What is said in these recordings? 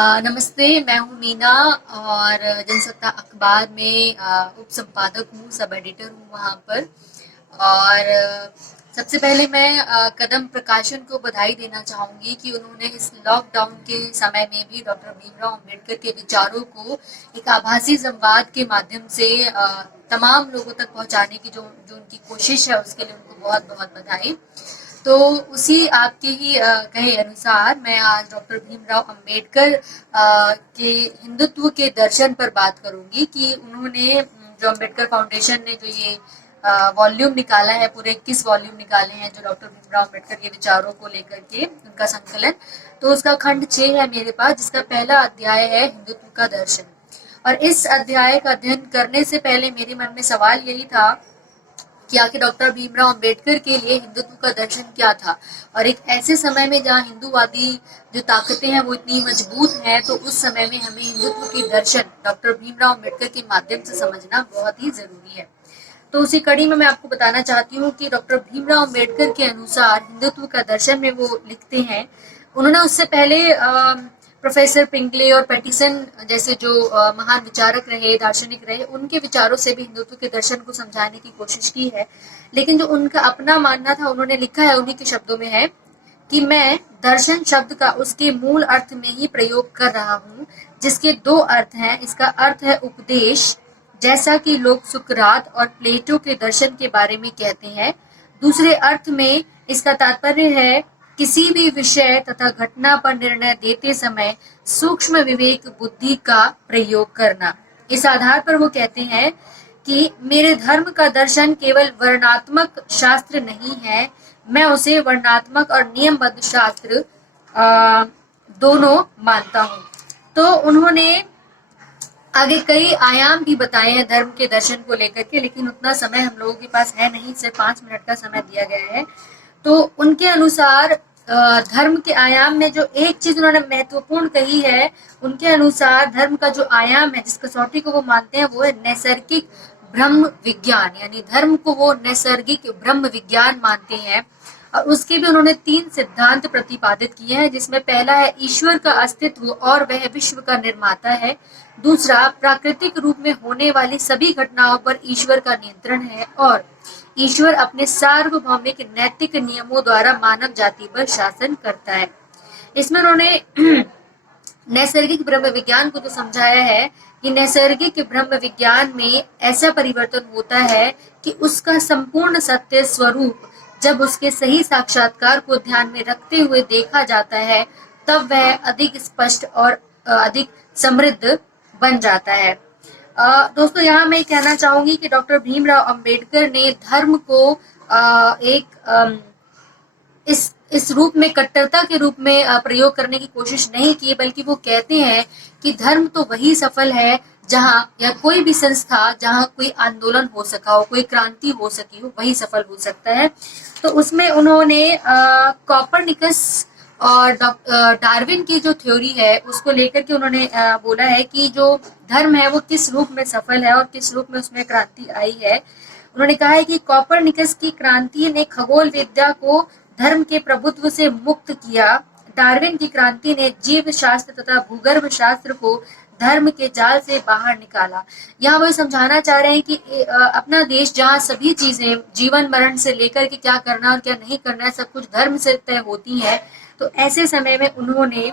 नमस्ते, मैं हूँ मीना और जनसत्ता अखबार में उप संपादक हूँ, सब एडिटर हूँ वहाँ पर। और सबसे पहले मैं कदम प्रकाशन को बधाई देना चाहूँगी कि उन्होंने इस लॉकडाउन के समय में भी डॉक्टर भीमराव अंबेडकर के विचारों को एक आभासी संवाद के माध्यम से तमाम लोगों तक पहुँचाने की जो जो उनकी कोशिश है, उसके लिए उनको बहुत बहुत बधाई। तो उसी आपके ही कहे अनुसार मैं आज डॉक्टर भीमराव अंबेडकर के हिंदुत्व के दर्शन पर बात करूंगी कि उन्होंने जो अंबेडकर फाउंडेशन ने जो ये वॉल्यूम निकाला है, पूरे 21 वॉल्यूम निकाले हैं जो डॉक्टर भीमराव अंबेडकर के विचारों को लेकर के उनका संकलन। तो उसका खंड 6 है मेरे पास, जिसका पहला अध्याय है हिंदुत्व का दर्शन। और इस अध्याय का अध्ययन करने से पहले मेरे मन में सवाल यही था कि आखिर डॉक्टर भीमराव अंबेडकर के लिए हिंदुत्व का दर्शन क्या था। और एक ऐसे समय में जहाँ हिंदूवादी जो ताकतें हैं वो इतनी मजबूत हैं, तो उस समय में हमें हिंदुत्व के दर्शन डॉक्टर भीमराव अंबेडकर के माध्यम से समझना बहुत ही जरूरी है। तो उसी कड़ी में मैं आपको बताना चाहती हूँ कि डॉक्टर भीमराव अंबेडकर के अनुसार हिंदुत्व का दर्शन में वो लिखते हैं। उन्होंने उससे पहले प्रोफेसर पिंगले और पैटिसन जैसे जो महान विचारक रहे, दार्शनिक रहे, उनके विचारों से भी हिंदुत्व के दर्शन को समझाने की कोशिश की है। लेकिन जो उनका अपना मानना था, उन्होंने लिखा है उन्हीं के शब्दों में है कि मैं दर्शन शब्द का उसके मूल अर्थ में ही प्रयोग कर रहा हूँ, जिसके दो अर्थ हैं। इसका अर्थ है उपदेश, जैसा कि लोग सुकरात और प्लेटो के दर्शन के बारे में कहते हैं। दूसरे अर्थ में इसका तात्पर्य है किसी भी विषय तथा घटना पर निर्णय देते समय सूक्ष्म विवेक बुद्धि का प्रयोग करना। इस आधार पर वो कहते हैं कि मेरे धर्म का दर्शन केवल वर्णात्मक शास्त्र नहीं है, मैं उसे वर्णात्मक और नियमबद्ध शास्त्र दोनों मानता हूँ। तो उन्होंने आगे कई आयाम भी बताए हैं धर्म के दर्शन को लेकर के, लेकिन उतना समय हम लोगों के पास है नहीं, सिर्फ 5 मिनट का समय दिया गया है। तो उनके अनुसार धर्म के आयाम में जो एक चीज उन्होंने महत्वपूर्ण कही है, उनके अनुसार धर्म का जो आयाम है जिस कसौटी को वो मानते हैं, वो है नैसर्गिक ब्रह्म विज्ञान। यानी धर्म को वो नैसर्गिक ब्रह्म विज्ञान मानते हैं। और उसके भी उन्होंने 3 सिद्धांत प्रतिपादित किए हैं, जिसमें पहला है ईश्वर का अस्तित्व और वह विश्व का निर्माता है। दूसरा, प्राकृतिक रूप में होने वाली सभी घटनाओं पर ईश्वर का नियंत्रण है। और ईश्वर अपने सार्वभौमिक नैतिक नियमों द्वारा मानव जाति पर शासन करता है। इसमें उन्होंने नैसर्गिक ब्रह्म विज्ञान को तो समझाया है कि नैसर्गिक ब्रह्म विज्ञान में ऐसा परिवर्तन होता है कि उसका संपूर्ण सत्य स्वरूप जब उसके सही साक्षात्कार को ध्यान में रखते हुए देखा जाता है, तब वह अधिक स्पष्ट और अधिक समृद्ध बन जाता है। दोस्तों, यहाँ मैं कहना चाहूंगी कि डॉक्टर भीमराव अंबेडकर ने धर्म को एक इस रूप में, कट्टरता के रूप में प्रयोग करने की कोशिश नहीं की, बल्कि वो कहते हैं कि धर्म तो वही सफल है जहाँ, या कोई भी संस्था जहाँ कोई आंदोलन हो सका हो, कोई क्रांति हो सकी हो, वही सफल हो सकता है। तो उसमें उन्होंने कॉपरनिकस और डार्विन की जो थ्योरी है उसको लेकर के उन्होंने बोला है कि जो धर्म है वो किस रूप में सफल है और किस रूप में उसमें क्रांति आई है। उन्होंने कहा है कि कॉपरनिकस की क्रांति ने खगोल विद्या को धर्म के प्रभुत्व से मुक्त किया। डार्विन की क्रांति ने जीव शास्त्र तथा भूगर्भ शास्त्र को धर्म के जाल से बाहर निकाला। यहाँ वो समझाना चाह रहे हैं कि अपना देश जहाँ सभी चीजें जीवन मरण से लेकर के क्या करना और क्या नहीं करना है, सब कुछ धर्म से तय होती है। तो ऐसे समय में उन्होंने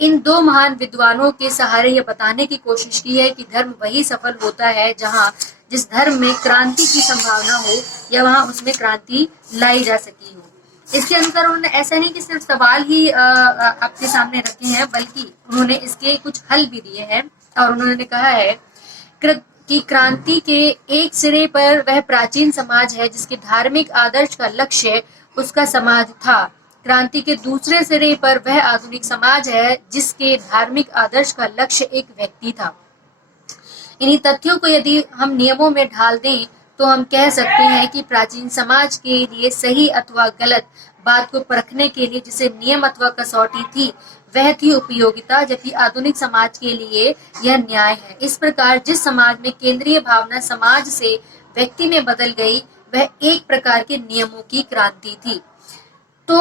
इन 2 महान विद्वानों के सहारे ये बताने की कोशिश की है कि धर्म वही सफल होता है जहाँ जिस धर्म में क्रांति की संभावना हो या वहां उसमें क्रांति लाई जा सकी हो। इसके अनुसार उन्होंने ऐसा नहीं कि सिर्फ सवाल ही आपके सामने रखे हैं, बल्कि उन्होंने इसके कुछ हल भी दिए हैं। और उन्होंने कहा है कि क्रांति के एक सिरे पर वह प्राचीन समाज है जिसके धार्मिक आदर्श का लक्ष्य उसका समाज था। क्रांति के दूसरे सिरे पर वह आधुनिक समाज है जिसके धार्मिक आदर्श का लक्ष्य एक व्यक्ति था। इन्हीं तथ्यों को यदि हम नियमों में ढाल दें तो हम कह सकते हैं कि प्राचीन समाज के लिए सही अथवा गलत बात को परखने के लिए जिसे नियम अथवा कसौटी थी, वह थी उपयोगिता, जबकि आधुनिक समाज के लिए यह न्याय है। इस प्रकार जिस समाज में केंद्रीय भावना समाज से व्यक्ति में बदल गई, वह एक प्रकार के नियमों की क्रांति थी। तो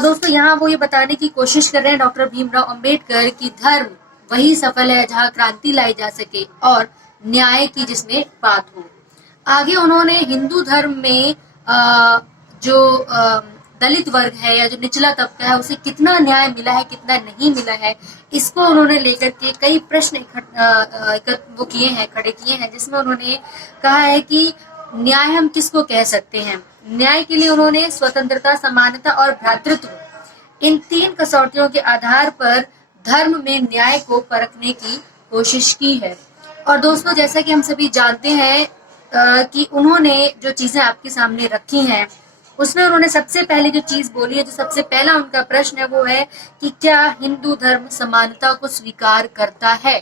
दोस्तों, यहाँ वो ये बताने की कोशिश कर रहे हैं डॉक्टर भीमराव अंबेडकर कि धर्म वही सफल है जहाँ क्रांति लाई जा सके और न्याय की जिसमें बात हो। आगे उन्होंने हिंदू धर्म में जो दलित वर्ग है या जो निचला तबका है उसे कितना न्याय मिला है, कितना नहीं मिला है, इसको उन्होंने लेकर के कई प्रश्न वो किए हैं, खड़े किए हैं, जिसमें उन्होंने कहा है कि न्याय हम किसको कह सकते हैं। न्याय के लिए उन्होंने स्वतंत्रता, समानता और भ्रातृत्व, इन 3 कसौटियों के आधार पर धर्म में न्याय को परखने की कोशिश की है। और दोस्तों, जैसा कि हम सभी जानते हैं कि उन्होंने जो चीजें आपके सामने रखी हैं, उसमें उन्होंने सबसे पहले जो चीज बोली है, जो सबसे पहला उनका प्रश्न है, वो है कि क्या हिंदू धर्म समानता को स्वीकार करता है।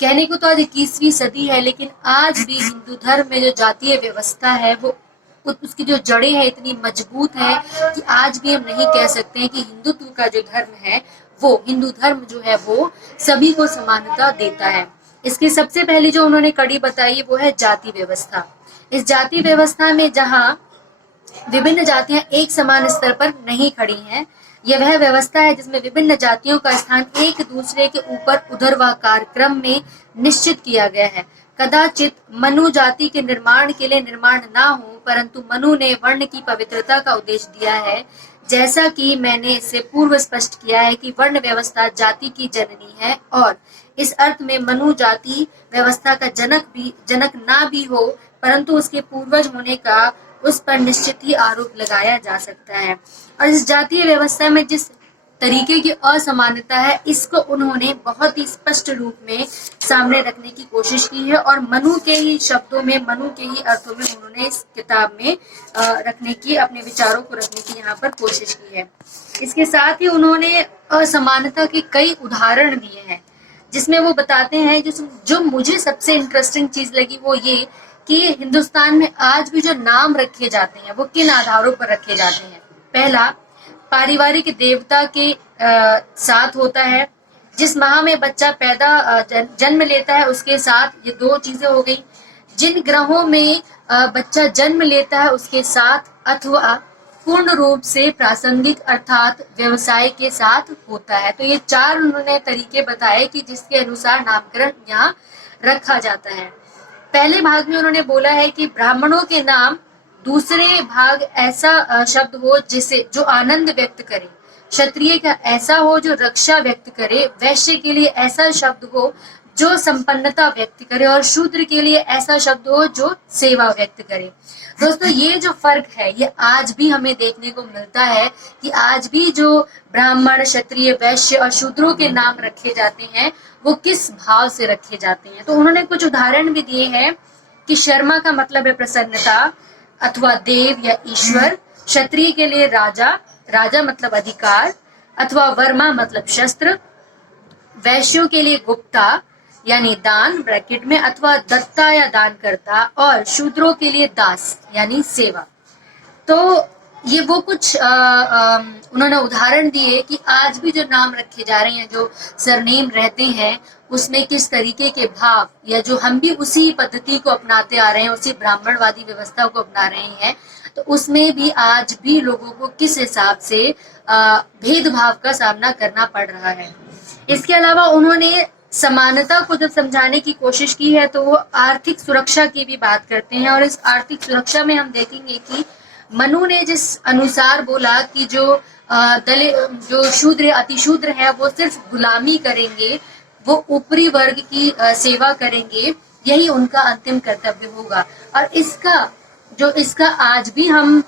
कहने को तो आज 21वीं सदी है, लेकिन आज भी हिंदू धर्म में जो जातीय व्यवस्था है वो उसकी जो जड़ें हैं इतनी मजबूत है कि आज भी हम नहीं कह सकते हैं कि हिंदुत्व का जो धर्म है, वो हिंदू धर्म जो है वो सभी को समानता देता है। इसकी सबसे पहली जो उन्होंने कड़ी बताई वो है जाति व्यवस्था। इस जाति व्यवस्था में जहाँ विभिन्न जातियां एक समान स्तर पर नहीं खड़ी हैं, यह वह व्यवस्था है जिसमें विभिन्न जातियों का स्थान एक दूसरे के ऊपर ऊर्ध्वाधर क्रम में निश्चित किया गया है। कदाचित मनु जाति के निर्माण के लिए निर्माण ना हो, परंतु मनु ने वर्ण की पवित्रता का उपदेश दिया है। जैसा कि मैंने इससे पूर्व स्पष्ट किया है कि वर्ण व्यवस्था जाति की जननी है, और इस अर्थ में मनु जाति व्यवस्था का जनक ना भी हो, परंतु उसके पूर्वज होने का उस पर निश्चित ही आरोप लगाया जा सकता है। और इस जातीय व्यवस्था में जिस तरीके की असमानता है, इसको उन्होंने बहुत ही स्पष्ट रूप में सामने रखने की कोशिश की है, और मनु के ही शब्दों में, मनु के ही अर्थों में उन्होंने इस किताब में रखने की, अपने विचारों को रखने की यहाँ पर कोशिश की है। इसके साथ ही उन्होंने असमानता के कई उदाहरण दिए हैं, जिसमें वो बताते हैं, जो मुझे सबसे इंटरेस्टिंग चीज लगी वो ये कि हिंदुस्तान में आज भी जो नाम रखे जाते हैं वो किन आधारों पर रखे जाते हैं। पहला, पारिवारिक देवता के साथ होता है। जिस माह में बच्चा जन्म लेता है उसके साथ, ये 2 चीजें हो गई। जिन ग्रहों में बच्चा जन्म लेता है उसके साथ, अथवा पूर्ण रूप से प्रासंगिक अर्थात व्यवसाय के साथ होता है। तो ये 4 उन्होंने तरीके बताए कि जिसके अनुसार नामकरण यहाँ रखा जाता है। पहले भाग में उन्होंने बोला है कि ब्राह्मणों के नाम, दूसरे भाग ऐसा शब्द हो जो आनंद व्यक्त करे, क्षत्रिय का ऐसा हो जो रक्षा व्यक्त करे, वैश्य के लिए ऐसा शब्द हो जो संपन्नता व्यक्त करे, और शूद्र के लिए ऐसा शब्द हो जो सेवा व्यक्त करे। दोस्तों, ये जो फर्क है ये आज भी हमें देखने को मिलता है कि आज भी जो ब्राह्मण, क्षत्रिय, वैश्य और शूद्रों के नाम रखे जाते हैं वो किस भाव से रखे जाते हैं। तो उन्होंने कुछ उदाहरण भी दिए हैं कि शर्मा का मतलब है प्रसन्नता अथवा देव या ईश्वर, क्षत्रिय के लिए राजा, राजा मतलब अधिकार, अथवा वर्मा मतलब शस्त्र, वैश्यों के लिए गुप्ता यानी दान ब्रैकेट में, अथवा दत्ता या दान करता, और शूद्रों के लिए दास यानी सेवा। तो ये वो कुछ उन्होंने उदाहरण दिए कि आज भी जो नाम रखे जा रहे हैं, जो सरनेम रहते हैं, उसमें किस तरीके के भाव, या जो हम भी उसी पद्धति को अपनाते आ रहे हैं, उसी ब्राह्मणवादी व्यवस्था को अपना रहे हैं, तो उसमें भी आज भी लोगों को किस हिसाब से भेदभाव का सामना करना पड़ रहा है। इसके अलावा उन्होंने समानता को जब समझाने की कोशिश की है तो वो आर्थिक सुरक्षा की भी बात करते हैं, और इस आर्थिक सुरक्षा में हम देखेंगे कि मनु ने जिस अनुसार बोला कि जो शूद्र, अतिशूद्र है, वो सिर्फ गुलामी करेंगे, वो ऊपरी वर्ग की सेवा करेंगे, यही उनका अंतिम कर्तव्य होगा। और इसका आज भी हम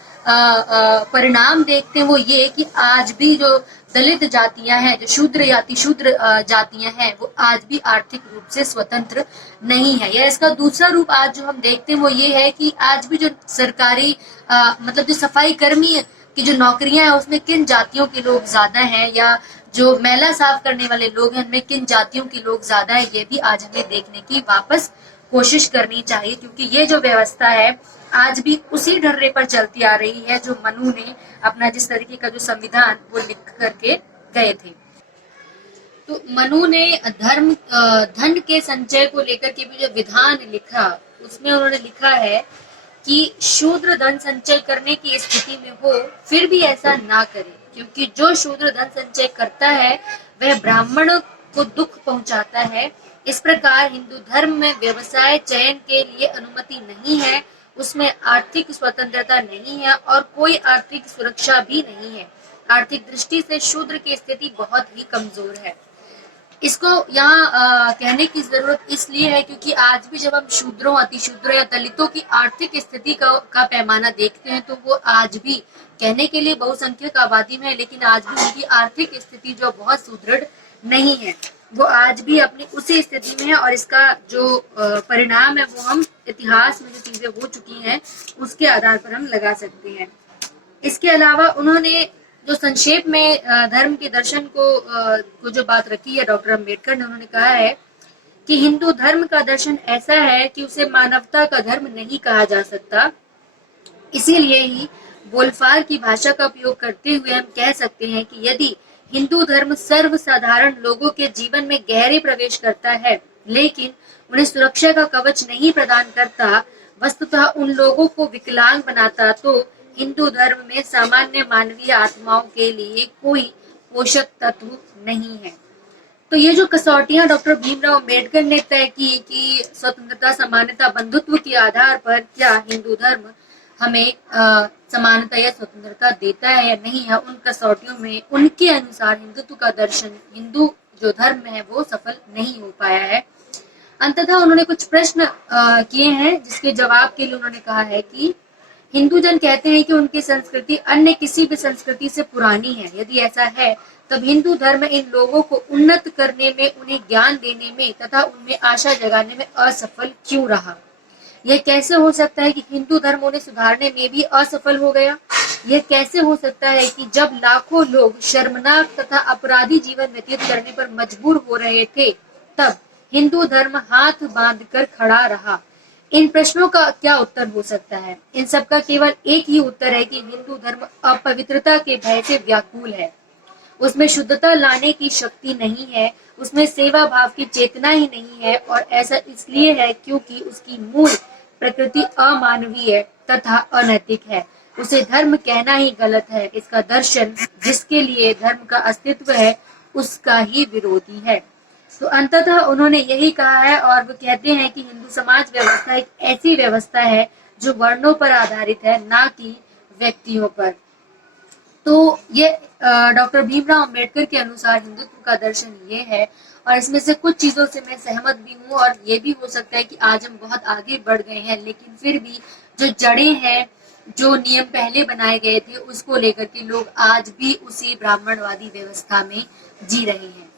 परिणाम देखते हैं वो ये कि आज भी जो दलित जातियां हैं, जो शूद्र या अतिशूद्र जातियां हैं, वो आज भी आर्थिक रूप से स्वतंत्र नहीं है। या इसका दूसरा रूप आज जो हम देखते हैं वो ये है कि आज भी जो सरकारी मतलब जो सफाई कर्मी की जो नौकरियां हैं उसमें किन जातियों के लोग ज्यादा हैं, या जो मैला साफ करने वाले लोग हैं उनमें किन जातियों के लोग ज्यादा है, ये भी आज हमें देखने की वापस कोशिश करनी चाहिए, क्योंकि ये जो व्यवस्था है आज भी उसी ढर्रे पर चलती आ रही है जो मनु ने अपना जिस तरीके का जो संविधान वो लिख करके गए थे। तो मनु ने धन के संचय को लेकर के भी जो विधान लिखा, उसमें उन्होंने लिखा है कि शूद्र धन संचय करने की स्थिति में हो फिर भी ऐसा ना करे, क्योंकि जो शूद्र धन संचय करता है वह ब्राह्मण को दुख पहुंचाता है। इस प्रकार हिंदू धर्म में व्यवसाय चयन के लिए अनुमति नहीं है, उसमें आर्थिक स्वतंत्रता नहीं है और कोई आर्थिक सुरक्षा भी नहीं है। आर्थिक दृष्टि से शूद्र की स्थिति बहुत ही कमजोर है। इसको यहाँ कहने की जरूरत इसलिए है क्योंकि आज भी जब हम शूद्रों, अतिशूद्रों या दलितों की आर्थिक स्थिति का पैमाना देखते हैं तो वो आज भी कहने के लिए बहुसंख्यक आबादी में है, लेकिन आज भी उनकी आर्थिक स्थिति जो बहुत सुदृढ़ नहीं है, वो आज भी अपनी उसी स्थिति में है। और इसका जो परिणाम है वो हम इतिहास में जो चीजें हो चुकी हैं उसके आधार पर हम लगा सकते हैं। इसके अलावा उन्होंने जो संक्षेप में धर्म के दर्शन को जो बात रखी है डॉक्टर अम्बेडकर ने, उन्होंने कहा है कि हिंदू धर्म का दर्शन ऐसा है कि उसे मानवता का धर्म नहीं कहा जा सकता। इसीलिए ही बोलफार की भाषा का उपयोग करते हुए हम कह सकते हैं कि यदि हिंदू धर्म सर्वसाधारण लोगों के जीवन में गहरे प्रवेश करता है लेकिन उन्हें सुरक्षा का कवच नहीं प्रदान करता, वस्तुतः उन लोगों को विकलांग बनाता, तो हिंदू धर्म में सामान्य मानवीय आत्माओं के लिए कोई पोषक तत्व नहीं है। तो ये जो कसौटियां डॉक्टर भीमराव अंबेडकर ने तय की कि स्वतंत्रता, समानता, बंधुत्व के आधार पर क्या हिंदू धर्म हमें समानता या स्वतंत्रता देता है या नहीं है, उन कसौटियों में उनके अनुसार हिंदुत्व का दर्शन, हिंदू जो धर्म है वो सफल नहीं हो पाया है। अंततः उन्होंने कुछ प्रश्न किए हैं जिसके जवाब के लिए उन्होंने कहा है कि हिंदू जन कहते हैं कि उनकी संस्कृति अन्य किसी भी संस्कृति से पुरानी है। यदि ऐसा है तब हिंदू धर्म इन लोगों को उन्नत करने में, उन्हें ज्ञान देने में तथा उनमें आशा जगाने में असफल क्यों रहा? यह कैसे हो सकता है कि हिंदू धर्म उन्हें सुधारने में भी असफल हो गया? यह कैसे हो सकता है कि जब लाखों लोग शर्मनाक तथा अपराधी जीवन व्यतीत करने पर मजबूर हो रहे थे तब हिंदू धर्म हाथ बांधकर खड़ा रहा? इन प्रश्नों का क्या उत्तर हो सकता है? इन सब का केवल एक ही उत्तर है कि हिंदू धर्म अपवित्रता के भय से व्याकुल है, उसमें शुद्धता लाने की शक्ति नहीं है, उसमें सेवा भाव की चेतना ही नहीं है। और ऐसा इसलिए है क्योंकि उसकी मूल प्रकृति अमानवीय तथा अनैतिक है। उसे धर्म कहना ही गलत है। इसका दर्शन, जिसके लिए धर्म का अस्तित्व है, उसका ही विरोधी है। तो अंततः उन्होंने यही कहा है और वो कहते हैं कि हिंदू समाज व्यवस्था एक ऐसी व्यवस्था है जो वर्णों पर आधारित है, ना कि व्यक्तियों पर। तो ये डॉक्टर भीमराव अंबेडकर के अनुसार हिंदुत्व का दर्शन ये है और इसमें से कुछ चीजों से मैं सहमत भी हूँ और ये भी हो सकता है कि आज हम बहुत आगे बढ़ गए हैं, लेकिन फिर भी जो जड़ें हैं, जो नियम पहले बनाए गए थे, उसको लेकर के लोग आज भी उसी ब्राह्मणवादी व्यवस्था में जी रहे हैं।